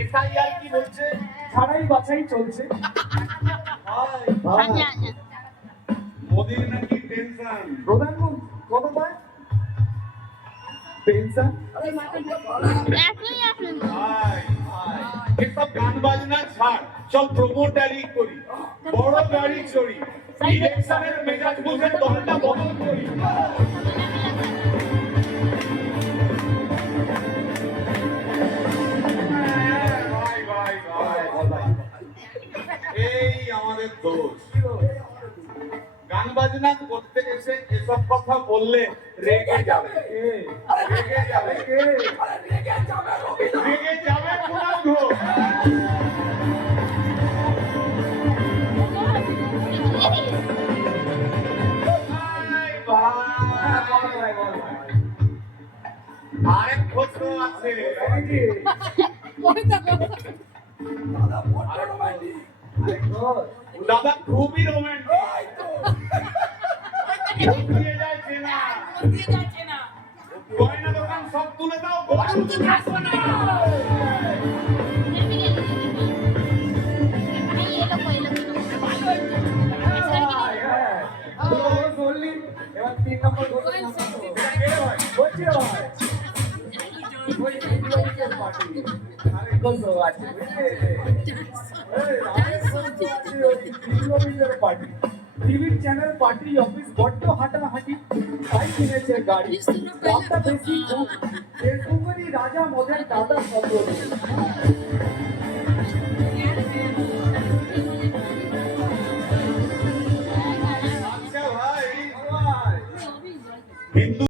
SIR কি বলছে? ছাড়াই বাছাই চলছে। মোদির নাকি টেনশন। প্রধানমন্ত্রী কত পায় পেনশন? এসব গান বাজনা ছাড়, সব প্রমোটারি করি, বড় গাড়ি চড়ি, ইলেকশনের মেজাজ বুঝে দলটা বদল করি। এই আমাদের দোষ। গান বাজনা করতে এসে এসব কথা বললে রেগে যাবে। রেগে যাবে কুণাল ঘোষ। আরেক প্রশ্ন আছে। দাদা খুবই রোমান্টিক। গয়না দোকান সব তুলে দাও, এবার 3 নম্বর পার্টি, টিভির চ্যানেল পার্টি, অফিস বড্ড হাঁটাহাঁটি, তাই কিনেছে গাড়ি, দামটা বেশি, ফেসবুকেরই রাজা মদের দাদা সব।